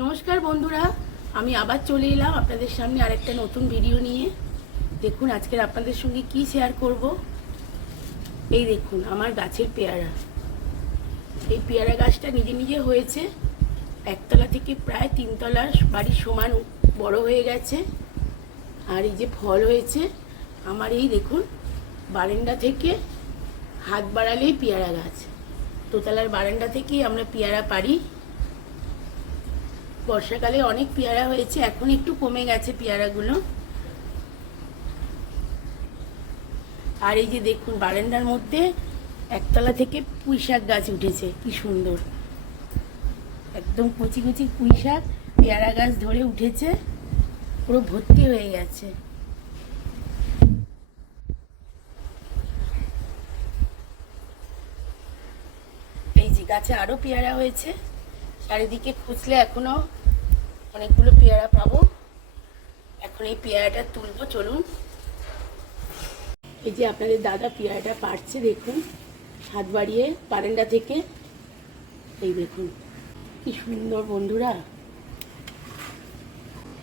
নমস্কার বন্ধুরা, আমি আবার চলে এলাম আপনাদের সামনে আরেকটা নতুন ভিডিও নিয়ে। দেখুন আজকের আপনাদের সঙ্গে কি শেয়ার করব। এই দেখুন আমার গাছের পেয়ারা। এই পেয়ারা গাছটা নিজে নিজে হয়েছে, একতলা থেকে প্রায় 3 তলার বাড়ির সমান বড় হয়ে গেছে। আর এই যে ফল হয়েছে আমার, এই দেখুন বারান্দা থেকে হাত বাড়ালেই পেয়ারা গাছ। দোতলার বারান্দা থেকেই আমরা পেয়ারা পারি। বর্ষাকালে অনেক পেয়ারা হয়েছে, এখন একটু কমে গেছে পেয়ারাগুলো। আর এই যে দেখুন বারান্দার মধ্যে একতলা থেকে পুঁই শাক গাছ উঠেছে, কি সুন্দর, একদম কুচি কুচি পুঁই শাক পেয়ারা গাছ ধরে উঠেছে, পুরো ভর্তি হয়ে গেছে। এই যে গাছে আরো পেয়ারা হয়েছে, চারিদিকে খুঁজলে এখনো অনেকগুলো পেয়ারা পাবো। এখন এই পেয়ারাটা তুলবো, চলুন। এই যে আপনাদের দাদা পেয়ারাটা পাড়ছে, দেখুন হাত বাড়িয়ে বারান্দা থেকে। এই দেখুন কি সুন্দর বন্ধুরা,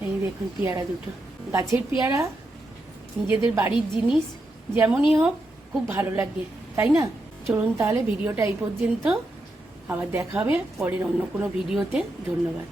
এই দেখুন পেয়ারা দুটো, গাছের পেয়ারা, নিজেদের বাড়ির জিনিস, যেমনই হোক খুব ভালো লাগে, তাই না? চলুন তাহলে ভিডিওটা এই পর্যন্ত, আবার দেখা হবে পরের অন্য কোনো ভিডিওতে। ধন্যবাদ।